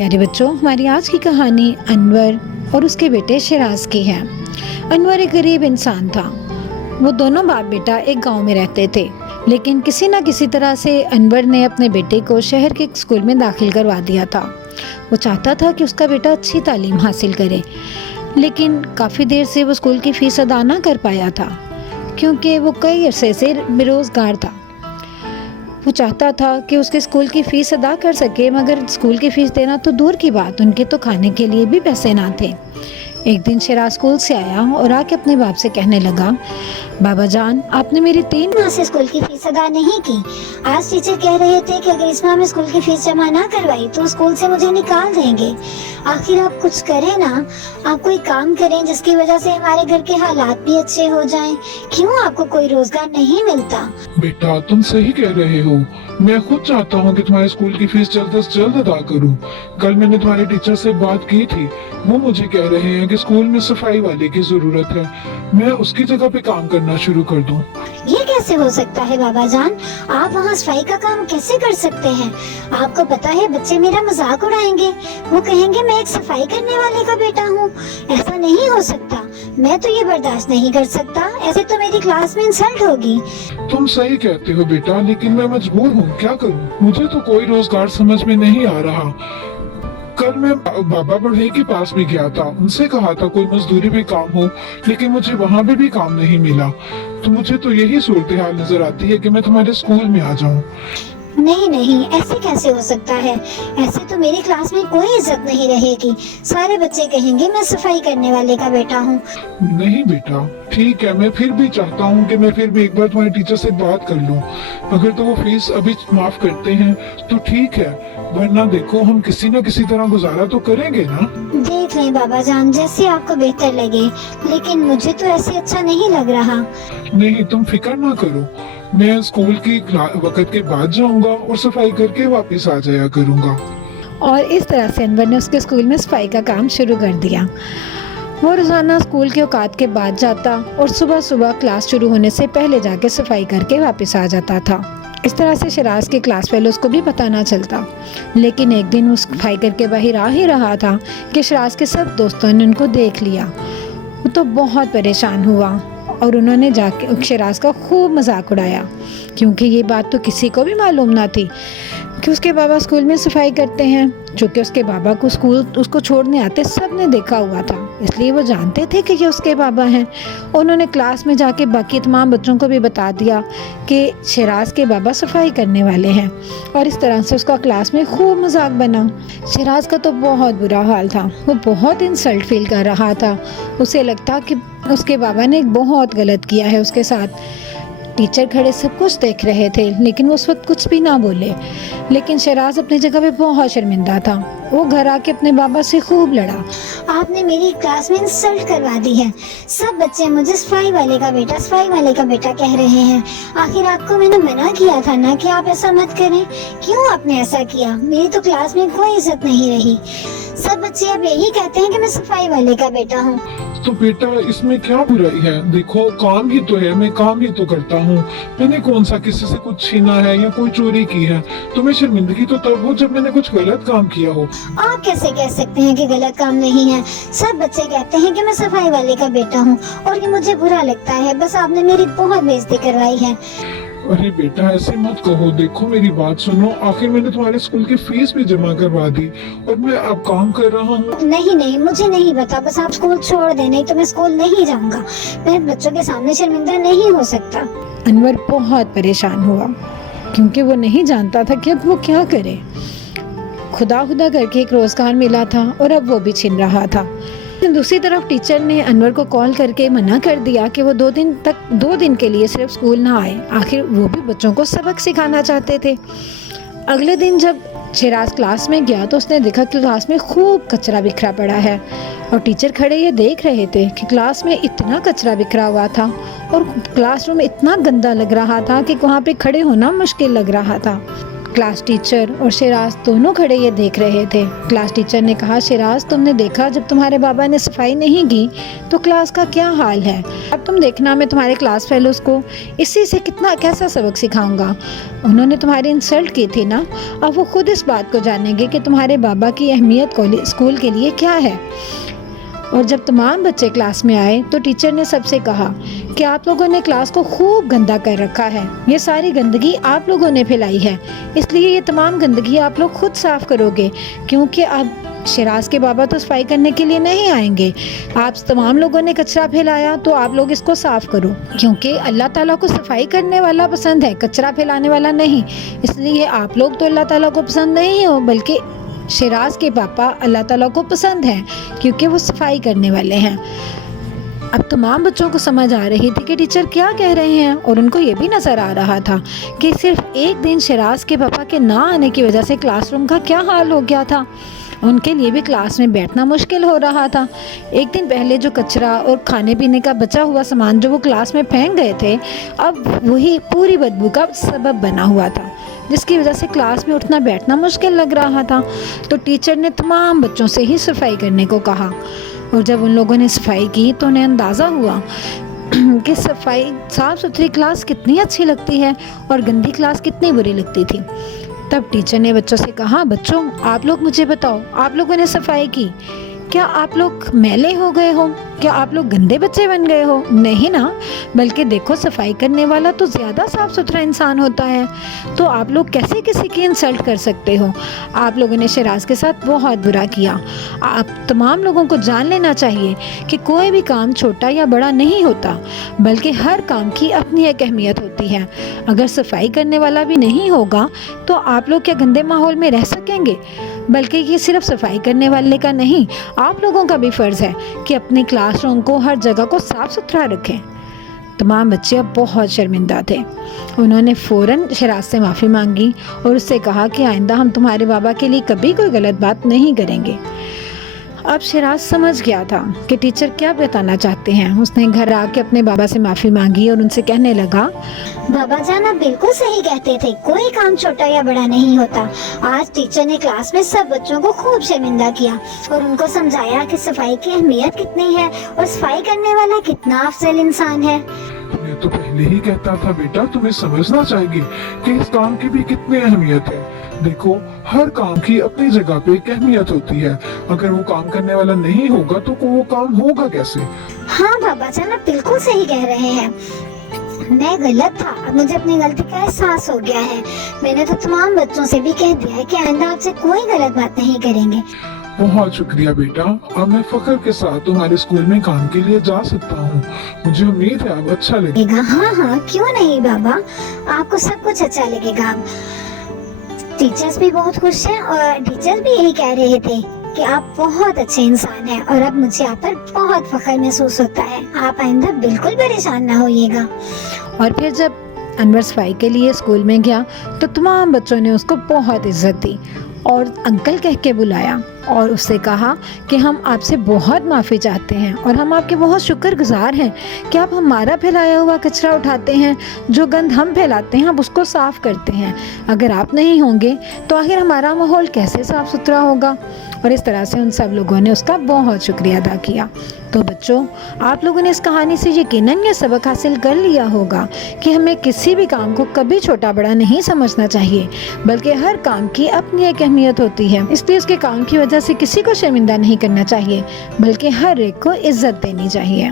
प्यारे बच्चों, हमारी आज की कहानी अनवर और उसके बेटे शिराज की है। अनवर एक गरीब इंसान था। वो दोनों बाप बेटा एक गांव में रहते थे, लेकिन किसी न किसी तरह से अनवर ने अपने बेटे को शहर के एक स्कूल में दाखिल करवा दिया था। वो चाहता था कि उसका बेटा अच्छी तालीम हासिल करे, लेकिन काफ़ी देर से वो स्कूल की फ़ीस अदा ना कर पाया था, क्योंकि वो कई अरसे से बेरोज़गार था। वो चाहता था कि उसके स्कूल की फ़ीस अदा कर सके, मगर स्कूल की फ़ीस देना तो दूर की बात, उनके तो खाने के लिए भी पैसे ना थे। एक दिन शिराज स्कूल से आया और आके अपने बाप से कहने लगा, बाबा जान, आपने मेरी 3 माह से स्कूल की फीस अदा नहीं की। आज टीचर कह रहे थे कि अगर इस माह में स्कूल की फीस जमा ना करवाई तो स्कूल से मुझे निकाल देंगे। आखिर आप कुछ करें ना, आप कोई काम करें जिसकी वजह से हमारे घर के हालात भी अच्छे हो जाएं। क्यों आपको कोई रोजगार नहीं मिलता? बेटा, तुम सही कह रहे हो। मैं खुद चाहता हूँ कि तुम्हारे स्कूल की फीस जल्द से जल्द अदा करूँ। कल मैंने तुम्हारे टीचर से बात की थी। वो मुझे कह रहे हैं कि स्कूल में सफाई वाले की जरूरत है। मैं उसकी जगह पे काम करना शुरू कर दूँ। ये कैसे हो सकता है बाबा जान? आप वहाँ सफाई का काम कैसे कर सकते हैं? आपको पता है बच्चे मेरा मजाक उड़ाएंगे। वो कहेंगे मैं एक सफाई करने वाले का बेटा हूँ। ऐसा नहीं हो सकता। मैं तो ये बर्दाश्त नहीं कर सकता। ऐसे तो मेरी क्लास में इंसल्ट होगी। तुम सही कहते हो बेटा, लेकिन मैं मजबूर हूँ, क्या करूँ? मुझे तो कोई रोजगार समझ में नहीं आ रहा। कल मैं बाबा बढ़े के पास भी गया था, उनसे कहा था कोई मजदूरी भी काम हो, लेकिन मुझे वहाँ भी काम नहीं मिला। तो मुझे तो यही सूरत हाल नजर आती है कि मैं तुम्हारे स्कूल में आ जाऊँ। नहीं नहीं, ऐसे कैसे हो सकता है? ऐसे तो मेरी क्लास में कोई इज्जत नहीं रहेगी। सारे बच्चे कहेंगे मैं सफाई करने वाले का बेटा हूँ। नहीं बेटा, ठीक है, मैं फिर भी चाहता हूँ कि मैं फिर भी एक बार तुम्हारे टीचर से बात कर लूँ। अगर तो वो फीस अभी माफ करते हैं तो ठीक है, वरना देखो हम किसी न किसी तरह गुजारा तो करेंगे ना। देख लें बाबा जान, जैसे आपको बेहतर लगे, लेकिन मुझे तो ऐसे अच्छा नहीं लग रहा। नहीं, तुम फिक्र ना करो। मैं स्कूल की वक्त के बाद जाऊंगा और सफाई करके वापस आ जाया करूंगा। और इस तरह से अनवर ने उसके स्कूल में सफाई का काम शुरू कर दिया। वो रोज़ाना स्कूल के औकात के बाद जाता और सुबह सुबह क्लास शुरू होने से पहले जाके सफाई करके वापस आ जाता था। इस तरह से शिराज के क्लास फेलोज़ को भी पता ना चलता। लेकिन एक दिन वो सफाई करके बाहर आ ही रहा था कि शिराज के सब दोस्तों ने उनको देख लिया। वो तो बहुत परेशान हुआ और उन्होंने जाके शिराज का खूब मजाक उड़ाया, क्योंकि ये बात तो किसी को भी मालूम ना थी कि उसके बाबा स्कूल में सफाई करते हैं। चूँकि उसके बाबा को स्कूल उसको छोड़ने आते सब ने देखा हुआ था, इसलिए वो जानते थे कि ये उसके बाबा हैं। उन्होंने क्लास में जाके बाकी तमाम बच्चों को भी बता दिया कि शिराज के बाबा सफाई करने वाले हैं, और इस तरह से उसका क्लास में खूब मजाक बना। शिराज का तो बहुत बुरा हाल था। वो बहुत इंसल्ट फील कर रहा था। उसे लगता कि उसके बाबा ने बहुत गलत किया है उसके साथ। टीचर खड़े सब कुछ देख रहे थे, लेकिन वो उस वक्त कुछ भी ना बोले। लेकिन शिराज अपनी जगह पे बहुत शर्मिंदा था। वो घर आके अपने बाबा से खूब लड़ा। आपने मेरी क्लास में इंसल्ट करवा दी है। सब बच्चे मुझे सफाई वाले का बेटा कह रहे हैं। आखिर आपको मैंने मना किया था ना कि आप ऐसा मत करें। क्यों आपने ऐसा किया? मेरी तो क्लास में कोई इज्जत नहीं रही। सब बच्चे अब यही कहते हैं कि मैं सफाई वाले का बेटा हूँ। तो बेटा, इसमें क्या बुराई है? देखो, काम ही तो है, मैं काम ही तो करता हूँ। मैंने कौन सा किसी से कुछ छीना है या कोई चोरी की है? तुम्हें शर्मिंदगी तो तब हो जब मैंने कुछ गलत काम किया हो। आप कैसे कह सकते हैं कि गलत काम नहीं है? सब बच्चे कहते हैं कि मैं सफाई वाले का बेटा हूँ और ये मुझे बुरा लगता है। बस आपने मेरी बहुत बेइज्जती करवाई है। अरे बेटा, ऐसे मत कहो। देखो, मेरी बात सुनो। आखिर मैंने तुम्हारे स्कूल की फीस भी जमा करवा दी और मैं अब काम कर रहा हूँ। नहीं नहीं, मुझे नहीं पता। बस आप स्कूल छोड़ दें, नहीं तो मैं स्कूल नहीं जाऊंगा। मैं बच्चों के सामने शर्मिंदा नहीं हो सकता। अनवर बहुत परेशान हुआ, क्योंकि वो नहीं जानता था कि अब वो क्या करे। खुदा खुदा करके एक रोजगार मिला था और अब वो भी छिन रहा था। दूसरी तरफ टीचर ने अनवर को कॉल करके मना कर दिया कि वो 2 दिन के लिए सिर्फ स्कूल ना आए। आखिर वो भी बच्चों को सबक सिखाना चाहते थे। अगले दिन जब शिराज क्लास में गया तो उसने देखा कि क्लास में खूब कचरा बिखरा पड़ा है, और टीचर खड़े ये देख रहे थे कि क्लास में इतना कचरा बिखरा हुआ था और क्लासरूम इतना गंदा लग रहा था कि वहाँ पे खड़े होना मुश्किल लग रहा था। क्लास टीचर और शिराज दोनों खड़े ये देख रहे थे। क्लास टीचर ने कहा, शिराज तुमने देखा जब तुम्हारे बाबा ने सफाई नहीं की तो क्लास का क्या हाल है। अब तुम देखना मैं तुम्हारे क्लास फेलोज़ को इसी से कितना कैसा सबक सिखाऊंगा। उन्होंने तुम्हारी इंसल्ट की थी ना, अब वो खुद इस बात को जानेंगे कि तुम्हारे बाबा की अहमियत स्कूल के लिए क्या है। और जब तमाम बच्चे क्लास में आए तो टीचर ने सबसे कहा कि आप लोगों ने क्लास को खूब गंदा कर रखा है। ये सारी गंदगी आप लोगों ने फैलाई है, इसलिए ये तमाम गंदगी आप लोग खुद साफ़ करोगे, क्योंकि अब शिराज के बाबा तो सफाई करने के लिए नहीं आएंगे। आप तमाम लोगों ने कचरा फैलाया तो आप लोग इसको साफ़ करो, क्योंकि अल्लाह ताला को सफाई करने वाला पसंद है, कचरा फैलाने वाला नहीं। इसलिए आप लोग तो अल्लाह ताला को पसंद नहीं हो, बल्कि शिराज के पापा अल्लाह ताला को पसंद हैं, क्योंकि वो सफाई करने वाले हैं। अब तमाम बच्चों को समझ आ रही थी कि टीचर क्या कह रहे हैं, और उनको ये भी नज़र आ रहा था कि सिर्फ एक दिन शिराज के पापा के ना आने की वजह से क्लासरूम का क्या हाल हो गया था। उनके लिए भी क्लास में बैठना मुश्किल हो रहा था। एक दिन पहले जो कचरा और खाने पीने का बचा हुआ सामान जो वो क्लास में फेंक गए थे, अब वही पूरी बदबू का सबब बना हुआ था, जिसकी वजह से क्लास में उठना बैठना मुश्किल लग रहा था। तो टीचर ने तमाम बच्चों से ही सफाई करने को कहा, और जब उन लोगों ने सफाई की तो उन्हें अंदाज़ा हुआ कि सफाई साफ़ सुथरी क्लास कितनी अच्छी लगती है और गंदी क्लास कितनी बुरी लगती थी। तब टीचर ने बच्चों से कहा, बच्चों आप लोग मुझे बताओ, आप लोगों ने सफाई की, क्या आप लोग मैले हो गए हो? क्या आप लोग गंदे बच्चे बन गए हो? नहीं ना, बल्कि देखो सफाई करने वाला तो ज़्यादा साफ़ सुथरा इंसान होता है, तो आप लोग कैसे किसी की इंसल्ट कर सकते हो? आप लोगों ने शिराज के साथ बहुत बुरा किया। आप तमाम लोगों को जान लेना चाहिए कि कोई भी काम छोटा या बड़ा नहीं होता, बल्कि हर काम की अपनी एक अहमियत होती है। अगर सफाई करने वाला भी नहीं होगा तो आप लोग क्या गंदे माहौल में रह सकेंगे? बल्कि ये सिर्फ सफाई करने वाले का नहीं, आप लोगों का भी फ़र्ज़ है कि अपने क्लासरूम को हर जगह को साफ़ सुथरा रखें। तमाम बच्चे अब बहुत शर्मिंदा थे। उन्होंने फ़ौरन शिराज से माफ़ी मांगी और उससे कहा कि आइंदा हम तुम्हारे बाबा के लिए कभी कोई गलत बात नहीं करेंगे। अब शिराज समझ गया था कि टीचर क्या बताना चाहते हैं। उसने घर आके अपने बाबा से माफ़ी मांगी और उनसे कहने लगा, बाबा जान आप बिल्कुल सही कहते थे, कोई काम छोटा या बड़ा नहीं होता। आज टीचर ने क्लास में सब बच्चों को खूब शर्मिंदा किया और उनको समझाया कि सफाई की अहमियत कितनी है और सफाई करने वाला कितना अफजल इंसान है। मैं तो पहले ही कहता था बेटा, तुम्हें समझना चाहिए कि इस काम की भी कितनी अहमियत है। देखो हर काम की अपनी जगह पे एक अहमियत होती है। अगर वो काम करने वाला नहीं होगा तो वो काम होगा कैसे? हाँ बाबा जान आप बिल्कुल सही कह रहे हैं, मैं गलत था, अब मुझे अपनी गलती का एहसास हो गया है। मैंने तो तमाम बच्चों से भी कह दिया है कि आइंदा आपसे कोई गलत बात नहीं करेंगे। बहुत शुक्रिया बेटा, अब मैं फख्र के साथ तुम्हारे स्कूल में काम के लिए जा सकता हूँ। मुझे उम्मीद है अब अच्छा लगेगा। हाँ हाँ क्यों नहीं बाबा, आपको सब कुछ अच्छा लगेगा। टीचर्स भी बहुत खुश हैं और टीचर्स भी यही कह रहे थे कि आप बहुत अच्छे इंसान हैं और अब मुझे आप पर बहुत फख्र महसूस होता है। आप आइंदा बिल्कुल परेशान ना होइएगा। और फिर जब अनवर सफाई के लिए स्कूल में गया तो तमाम बच्चों ने उसको बहुत इज्जत दी और अंकल कह के बुलाया और उससे कहा कि हम आपसे बहुत माफ़ी चाहते हैं और हम आपके बहुत शुक्रगुजार हैं कि आप हमारा फैलाया हुआ कचरा उठाते हैं, जो गंद हम फैलाते हैं आप उसको साफ़ करते हैं। अगर आप नहीं होंगे तो आखिर हमारा माहौल कैसे साफ़ सुथरा होगा। और इस तरह से उन सब लोगों ने उसका बहुत शुक्रिया अदा किया। तो बच्चों, आप लोगों ने इस कहानी से यकीनन ये सबक हासिल कर लिया होगा कि हमें किसी भी काम को कभी छोटा बड़ा नहीं समझना चाहिए, बल्कि हर काम की अपनी एक अहमियत होती है। इसलिए उसके काम की वजह से किसी को शर्मिंदा नहीं करना चाहिए, बल्कि हर एक को इज्जत देनी चाहिए।